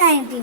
19।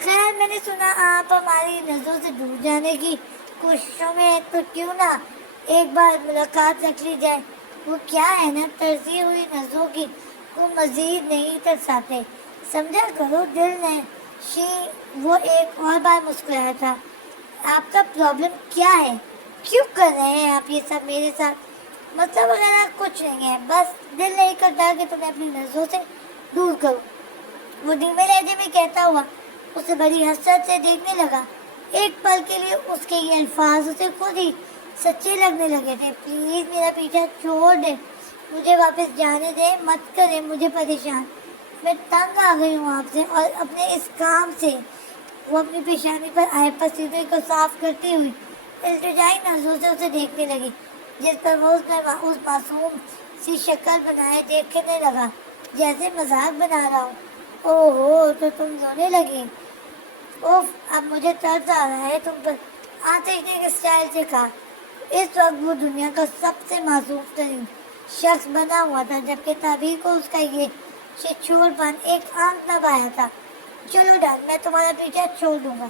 خیر میں نے سنا آپ ہماری نظروں سے دور جانے کی کوششوں میں ہیں، تو کیوں نہ ایک بار ملاقات رکھ لی جائے. وہ کیا ہے نا، ترسی ہوئی نظروں کی وہ مزید نہیں ترساتے. سمجھا کرو دل نے. شی وہ ایک اور بار مسکرایا تھا. آپ کا پرابلم کیا ہے؟ کیوں کر رہے ہیں آپ یہ سب میرے ساتھ؟ مطلب وغیرہ کچھ نہیں ہے، بس دل نہیں کرتا کہ تمہیں اپنی نظروں سے دور کروں. وہ دھیمے لہجے میں کہتا ہوا اسے بڑی حسرت سے دیکھنے لگا. ایک پل کے لیے اس کے یہ الفاظ اسے خود ہی سچے لگنے لگے تھے. پلیز میرا پیچھا چھوڑ دے، مجھے واپس جانے دے، مت کرے مجھے پریشان. میں تنگ آ گئی ہوں آپ سے اور اپنے اس کام سے. وہ اپنی پیشانی پر آئے پسینے کو صاف کرتی ہوئی التجائی نظروں سے اسے دیکھنے لگی، جس پر وہ اس معصوم سی شکل بنائے دیکھنے لگا جیسے مذاق بنا رہا ہو. اوہ ہو، تو تم رونے لگی. اوف، اب مجھے طرز آ رہا ہے تم پر. آتش نے ایک اسٹائل سے کہا. اس وقت وہ دنیا کا سب سے معصوم ترین شخص بنا ہوا تھا، جبکہ تعبیر کو اس کا یہ شچور پن ایک آنکھ نہ پایا تھا. چلو ڈان، میں تمہارا پیچھا چھوڑ دوں گا،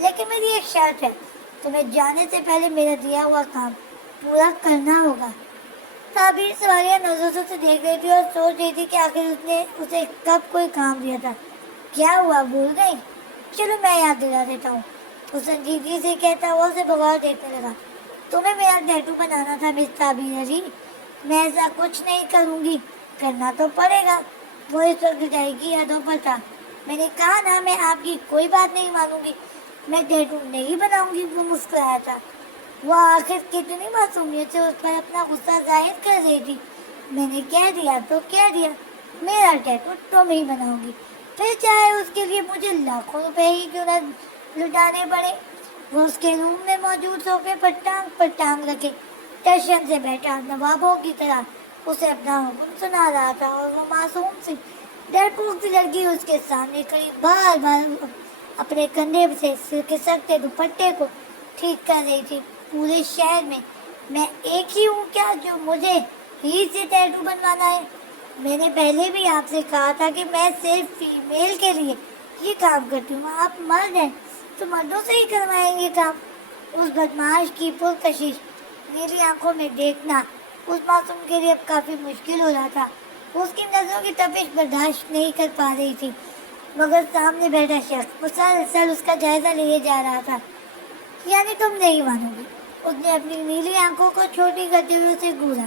لیکن میری ایک شرط ہے. تمہیں جانے سے پہلے میرا دیا ہوا کام پورا کرنا ہوگا. تعبیر سوالیہ نظروں سے اسے دیکھ رہی تھی اور سوچ رہی تھی کہ آخر اس نے اسے کب کوئی کام دیا تھا. کیا ہوا، بھول گئی؟ چلو میں یاد دلا دیتا ہوں. وہ سنجیدگی سے کہتا ہوا اسے بغور دیکھنے لگا. تمہیں میرا ٹیٹو بنانا تھا مس تعبیر علی. میں ایسا کچھ نہیں کروں گی. کرنا تو پڑے گا. وہ اس وقت جائے گی یادوں پر تھا. میں نے کہا نا، میں آپ کی کوئی بات نہیں مانوں گی. میں ٹیٹو نہیں بناؤں گی. وہ مسکرایا تھا. وہ آخر کتنی معصومیت سے اس پر اپنا غصہ ظاہر کر رہی تھی. میں نے کہہ دیا تو کہہ دیا. میرا ٹیٹو تم ہی بناؤں گی، پھر چاہے اس کے لیے مجھے لاکھوں روپے ہی کیوں نہ لٹانے پڑے. وہ اس کے روم میں موجود صوفے پر ٹانگ رکھے ٹیشن سے بیٹھا نوابوں کی طرح اسے اپنا حکم سنا رہا تھا، اور وہ معصوم سی ڈرپوک سی لڑکی اس کے سامنے کھڑی بار بار اپنے کندھے سے کھسکتے دوپٹے کو ٹھیک کر رہی تھی. پورے شہر میں ایک ہی ہوں کیا جو مجھے ہی سے ٹیٹو بنوانا ہے؟ میں نے پہلے بھی آپ سے کہا تھا کہ میں صرف فیمیل کے لیے یہ کام کرتی ہوں. آپ مرد ہیں تو مردوں سے ہی کروائیں گے کام. اس بدماش کی پرکشش نیلی آنکھوں میں دیکھنا اس معصوم کے لیے اب کافی مشکل ہو رہا تھا. اس کی نظروں کی تپش برداشت نہیں کر پا رہی تھی، مگر سامنے بیٹھا شخص مسلسل اس کا جائزہ لیے جا رہا تھا. یعنی تم نہیں مانو گی؟ اس نے اپنی نیلی آنکھوں کو چھوٹی کرتے ہوئے اسے گھورا،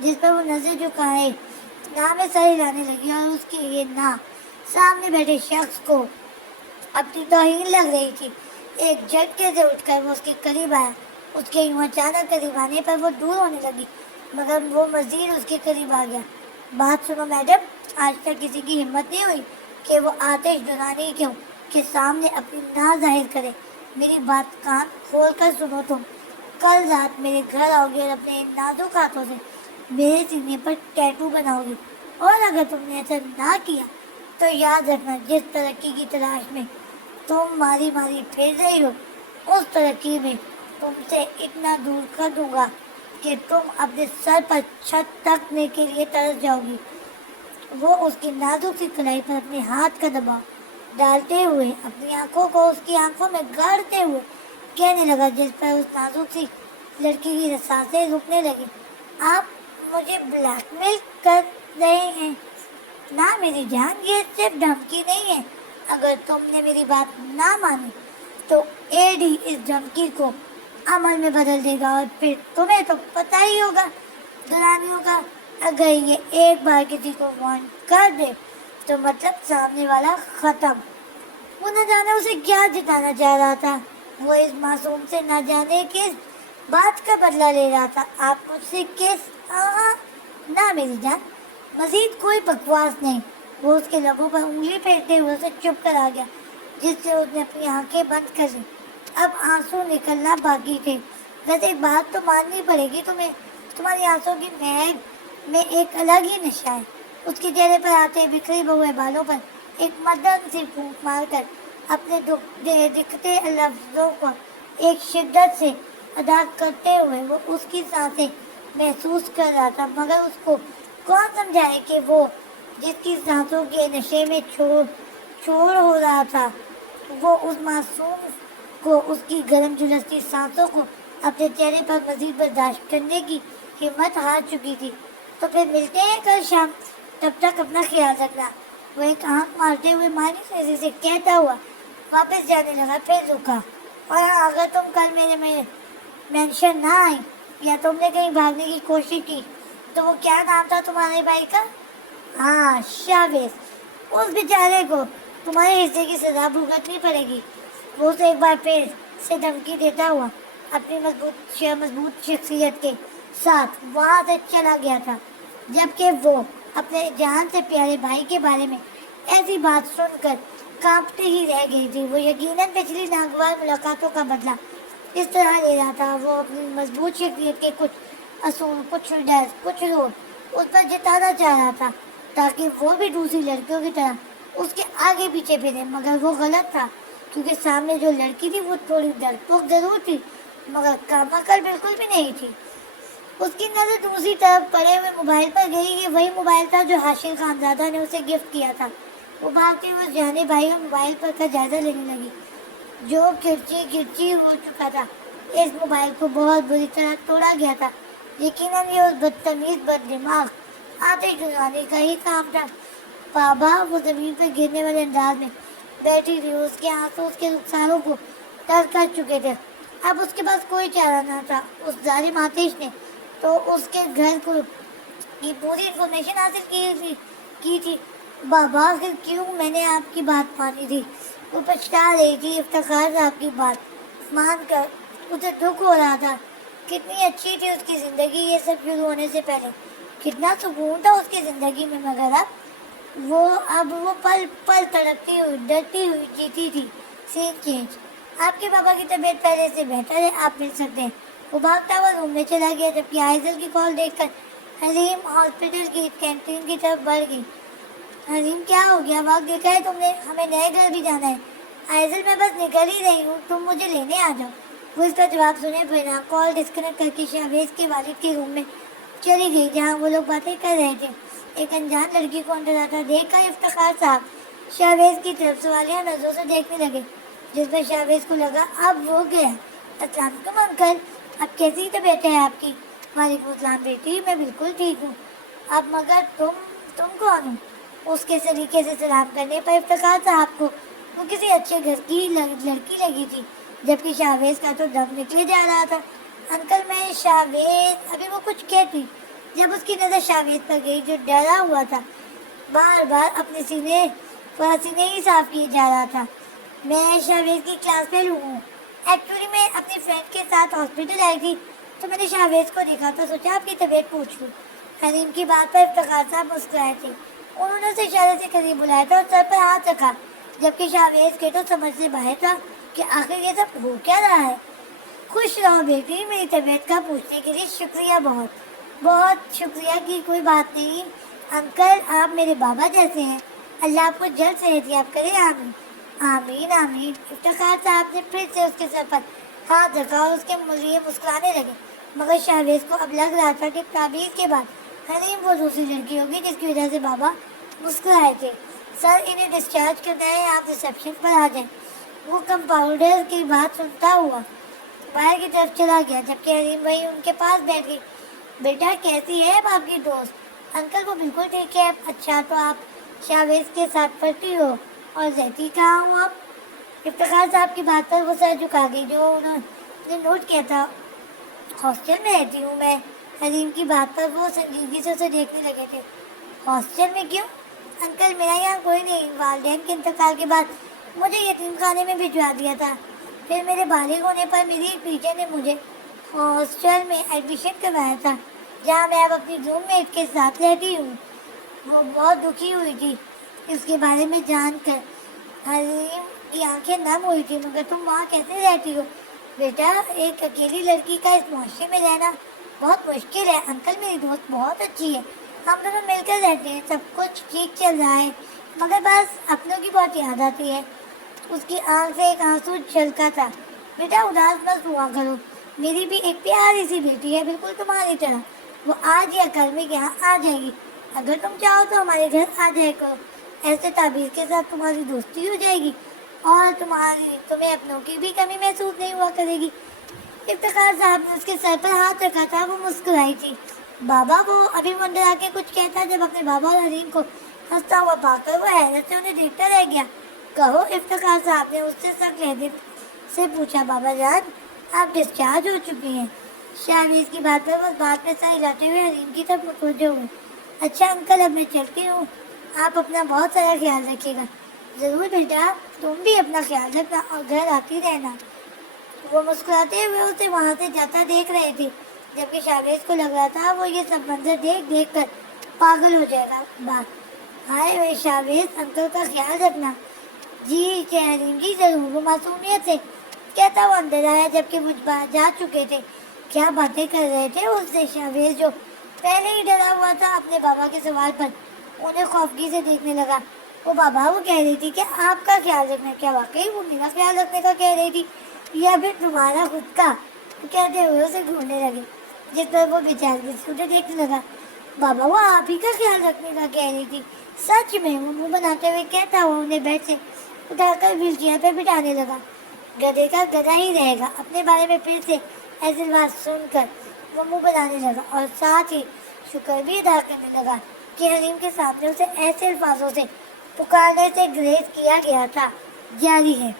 جس پر وہ نظر جھکائے نہ میں سر ہلانے لگی، اور اس کی یہ نہ سامنے بیٹھے شخص کو اپنی توہین لگ رہی تھی. ایک جھٹکے سے اٹھ کر وہ اس کے قریب آیا. اس کے یوں اچانک قریب آنے پر وہ دور ہونے لگی، مگر وہ مزید اس کے قریب آ گیا. بات سنو میڈم، آج تک کسی کی ہمت نہیں ہوئی کہ وہ آتش دورانی کے سامنے اپنی نہ ظاہر کرے. میری بات کان کھول کر سنو. تم کل رات میرے گھر آؤ گی اور اپنے نازک ہاتھوں سے میرے سینے پر ٹیٹو بناؤ گی، اور اگر تم نے ایسا نہ کیا تو یاد رکھنا، جس ترقی کی تلاش میں تم ماری ماری پھر رہی ہو، اس ترقی میں تم سے اتنا دور کر دوں گا کہ تم اپنے سر پر چھت تکنے کے لیے ترس جاؤ گی. وہ اس کی نازک سی کلائی پر اپنے ہاتھ کا دباؤ ڈالتے ہوئے اپنی آنکھوں کو اس کی آنکھوں میں گاڑتے ہوئے کہنے لگا، جس پر اس نازک سی لڑکی کی سانسیں رکنے لگی. آپ مجھے بلیک میل کر رہے ہیں نا میری جان؟ یہ صرف دھمکی نہیں ہے. اگر تم نے میری بات نہ مانی تو ایڈی اس دھمکی کو عمل میں بدل دے گا، اور پھر تمہیں تو پتہ ہی ہوگا دلانیوں کا. اگر یہ ایک بار کسی کو وارن کر دے تو مطلب سامنے والا ختم. وہ نہ جانے اسے کیا جتانا چاہ رہا تھا. وہ اس معصوم سے نہ جانے کس بات کا بدلہ لے رہا تھا. آپ مجھ سے کس نہ میری جان، مزید کوئی بکواس نہیں. وہ اس کے لبوں پر انگلی پھیرتے ہوئے اسے چپ کر آ گیا، جس سے اس نے اپنی آنکھیں بند کر لی. اب آنسو نکلنا باقی تھے. ویسے ایک بات تو ماننی پڑے گی تمہیں، تمہاری آنسوں کی مہک میں ایک الگ ہی نشہ ہے. اس کے چہرے پر آتے بکھرے ہوئے بالوں پر ایک مدن سی پھونک مار کر اپنے دکھتے لفظوں کو ایک شدت سے ادا کرتے ہوئے وہ اس کی سانسیں محسوس کر رہا تھا. مگر اس کو کون سمجھائے کہ وہ جس کی سانسوں کے نشے میں چور ہو رہا تھا وہ اس معصوم کو اس کی گرم جھلستی سانسوں کو اپنے چہرے پر مزید برداشت کرنے کی ہمت ہار چکی تھی. تو پھر ملتے ہیں کل شام, تب تک اپنا خیال رکھنا. وہ ایک آنکھ مارتے ہوئے مایوس نظر سے کہتا ہوا واپس جانے لگا. پھر رکا. اور ہاں, اگر تم کل میرے مینشن نہ آئی یا تم نے کہیں بھاگنے کی کوشش کی تو وہ کیا نام تھا تمہارے بھائی کا؟ ہاں, شاویز. اس بیچارے کو تمہارے حصے کی سزا بھگتنی پڑے گی. وہ اسے ایک بار پھر سے دھمکی دیتا ہوا اپنی مضبوط شخصیت کے ساتھ وہاں سے چلا گیا تھا, جبکہ وہ اپنے جان سے پیارے بھائی کے بارے میں ایسی بات سن کر کانپتے ہی رہ گئی تھی. وہ یقیناً پچھلی ناگوار ملاقاتوں کا بدلہ اس طرح لے رہا تھا. وہ اپنی مضبوط شخصیت کے کچھ اصول, کچھ ڈر, کچھ روح اس پر جتانا چاہ رہا تھا تاکہ وہ بھی دوسری لڑکیوں کی طرح اس کے آگے پیچھے پھرے. مگر وہ غلط تھا, کیونکہ سامنے جو لڑکی تھی وہ تھوڑی ڈرپوک ضرور تھی مگر کامعقل بالکل بھی نہیں تھی. اس کی نظر دوسری طرف پڑے ہوئے موبائل پر گئی. یہ وہی موبائل تھا جو حاشر خانزادہ نے اسے گفٹ کیا تھا. وہ بھاگتے ہوئے جانے بھائی اور موبائل پر کا جائزہ لینے لگی جو کرچی ہو چکا تھا. اس موبائل کو بہت بری طرح توڑا گیا تھا. یقیناً یہ اس بدتمیز بد دماغ آتش گزارنے کا ہی کام تھا. بابا وہ زمین پر گرنے والے انداز میں بیٹھی تھی. اس کے آنسو اس کے رخساروں کو تر کر چکے تھے. اب اس کے پاس کوئی چارہ نہ تھا. اس ظالم آتش نے تو اس کے گھر کو کی پوری انفارمیشن حاصل کی تھی. بابا آخر کیوں میں نے آپ کی بات مانی تھی؟ وہ پچھتا رہی تھی. افتخار صاحب کی بات مان کر اسے دکھ ہو رہا تھا. کتنی اچھی تھی اس کی زندگی یہ سب شروع ہونے سے پہلے. کتنا سکون تھا اس کی زندگی میں. مگر اب وہ پل پل تڑپتی ہوئی, ڈرتی ہوئی جیتی تھی. سین چینج. آپ کے بابا کی طبیعت پہلے سے بہتر ہے, آپ مل سکتے ہیں. وہ بھاگتا ہوا روم میں چلا گیا, جبکہ آئزل کی کال دیکھ کر حلیم ہاسپٹل کی کینٹین کی طرف بڑھ گئی. حلیم کیا ہو گیا؟ وقت دیکھا ہے تم نے؟ ہمیں نئے گھر بھی جانا ہے. آئزل میں بس نکل ہی رہی ہوں, تم مجھے لینے آ جاؤ. وہ اس کا جواب سنے بنا کال ڈسکنیکٹ کر کے شاویز کے والد کے روم میں چلی گئی جہاں وہ لوگ باتیں کر رہے تھے. ایک انجان لڑکی کو اندر آتا دیکھ کر افتخار صاحب شاویز کی طرف سوالیہ نظروں سے دیکھنے لگے, جس پر شاویز کو لگا اب وہ گیا. السلام علیکم انکل, اب کیسی طبیعت ہے آپ کی؟ وعلیکم السلام بیٹی, میں بالکل ٹھیک ہوں. اب مگر تم کون ہو؟ اس کے سلیقے سے سلام کرنے پر افتخار صاحب کو وہ کسی اچھے گھر کی لڑکی لگی تھی, جبکہ شاویز کا تو دم نکلے جا رہا تھا. انکل میں شاویز. ابھی وہ کچھ کہتی جب اس کی نظر شاویز پر گئی جو ڈرا ہوا تھا, بار بار اپنے سینے ہی صاف کیے جا رہا تھا. میں شاویز کی کلاس فیل ہوں. ایکچولی میں اپنی فرینڈ کے ساتھ ہاسپٹل آئی تھی تو میں نے شاویز کو دیکھا تو سوچا آپ کی طبیعت پوچھ لوں. حلیم کی بات پر افتخار صاحب مسکرائے تھے. انہوں نے اسے اشارے سے قریب بلایا تھا اور سر پر ہاتھ رکھا, جبکہ شاویز کے تو سمجھ سے باہر تھا کہ آخر یہ سب ہو کیا رہا ہے. خوش رہو بیٹی, میری طبیعت کا پوچھنے کے لیے شکریہ. بہت بہت شکریہ کی کوئی بات نہیں. انکل آپ میرے بابا جیسے ہیں. اللہ آپ کو جلد صحت یاب کرے. آمین آمین آمین. افتخار صاحب نے پھر سے اس کے سر پر ہاتھ رکھا اور اس کے لیے مسکرانے لگے. مگر شاویز کو اب لگ رہا تھا کہ تعبیر کے بعد حلیم وہ دوسری لڑکی ہوگی جس کی وجہ سے بابا مسکرائے تھے. سر انہیں ڈسچارج کرنا ہے, آپ ریسیپشن پر آ جائیں. وہ کمپاؤنڈر کی بات سنتا ہوا باہر کی طرف چلا گیا, جبکہ حلیم وہی ان کے پاس بیٹھ گئی. بیٹا کیسی ہے اب آپ کی دوست؟ انکل وہ بالکل ٹھیک ہے. اچھا تو آپ شاویز کے ساتھ پڑھتی ہو, اور زیتی کہاں ہوں آپ؟ افتخار صاحب کی بات پر وہ سر جھکا گئی جو انہوں نے نوٹ کیا تھا. ہاسٹل میں رہتی ہوں میں. حلیم کی بات پر وہ سنجیدگی سے اسے دیکھنے لگے تھے. ہاسٹل میں کیوں؟ انکل میرا یہاں کوئی نہیں. والدین کے انتقال کے بعد مجھے یتیم خانے میں بھجوا دیا تھا. پھر میرے بالغ ہونے پر میری ایک ٹیچر نے مجھے ہاسٹل میں ایڈمیشن کروایا تھا جہاں میں اب اپنی روم میٹ کے ساتھ رہتی ہوں. وہ بہت دکھی ہوئی تھی اس کے بارے میں جان کر. حلیم کی آنکھیں نم ہوئی تھی. مگر تم وہاں کیسے رہتی ہو؟ بیٹا ایک اکیلی لڑکی کا اس معاشرے میں رہنا بہت مشکل ہے. انکل میری دوست بہت اچھی ہے, ہم دونوں مل کر رہتے ہیں, سب کچھ ٹھیک چل رہا ہے. مگر بس اپنوں کی بہت یاد آتی ہے. اس کی آنکھ سے ایک آنسو چھلکا تھا. بیٹا اداس مت ہوا کرو, میری بھی ایک پیاری سی بیٹی ہے بالکل تمہاری طرح. وہ آج یا کل میں یہاں آ جائے گی. اگر تم چاہو تو ہمارے گھر آ جائے کرو. ایسے تعبیر کے ساتھ تمہاری دوستی ہو جائے گی. اور تمہیں اپنوں کی بھی کمی محسوس نہیں ہوا کرے گی۔ افتخار صاحب نے اس کے سر پر ہاتھ رکھا تھا، وہ مسکرائی تھی۔ بابا، وہ ابھی منڈرا کے کچھ کہتا جب اپنے بابا اور حلیم کو ہنستا ہوا پا کر وہ حیرت سے انہیں دیکھتا رہ گیا۔ کہو، افتخار صاحب نے اس سے سخت لہجے سے پوچھا۔ بابا جان، آپ ڈسچارج ہو چکی ہیں؟ شاویز کی بات پر وہ بات میں سر ہلاتے ہوئے حلیم کی طرف متوجہ ہوئے۔ اچھا انکل، اب میں چلتی ہوں، آپ اپنا بہت سارا خیال رکھیے گا۔ ضرور بیٹا، تم بھی اپنا خیال رکھنا اور گھر آتی رہنا۔ وہ مسکراتے ہوئے اسے وہاں سے جاتا دیکھ رہے تھے، جبکہ شاویز کو لگ رہا تھا وہ یہ سب منظر دیکھ دیکھ کر پاگل ہو جائے گا۔ ہائے وے شاویز، انکل کا خیال رکھنا۔ جی حلیم جی ضرور، وہ معصومیت سے کہتا وہ اندر آیا جبکہ وہ جا چکے تھے۔ کیا باتیں کر رہے تھے اس سے؟ شاویز جو پہلے ہی ڈرا ہوا تھا اپنے بابا کے سوال پر انہیں خوفگی سے دیکھنے لگا۔ وہ بابا، وہ کہہ رہی تھی کہ آپ کا خیال رکھنا، کیا واقعی وہ میرا خیال رکھنے کا کہہ رہی تھی یا پھر تمہارا خود کا؟ کہتے ہوئے اسے گھورنے لگے، جس پر وہ بیچارہ بسکٹیں دیکھنے لگا۔ بابا، وہ آپ ہی کا خیال رکھنے کا کہہ رہی تھی، سچ میں؟ وہ منہ بناتے ہوئے کہتا ہوا انہیں بیڈ سے اٹھا کر ویل چیئر پہ بٹھانے لگا۔ گدھے کا گدھا ہی رہے گا۔ اپنے بارے میں پھر سے ایسی بات سن کر وہ منہ بنانے لگا اور ساتھ ہی شکر بھی ادا کرنے لگا کہ حلیم کے سامنے اسے ایسے الفاظوں سے پکارنے سے گریز کیا گیا تھا۔ جاری ہے۔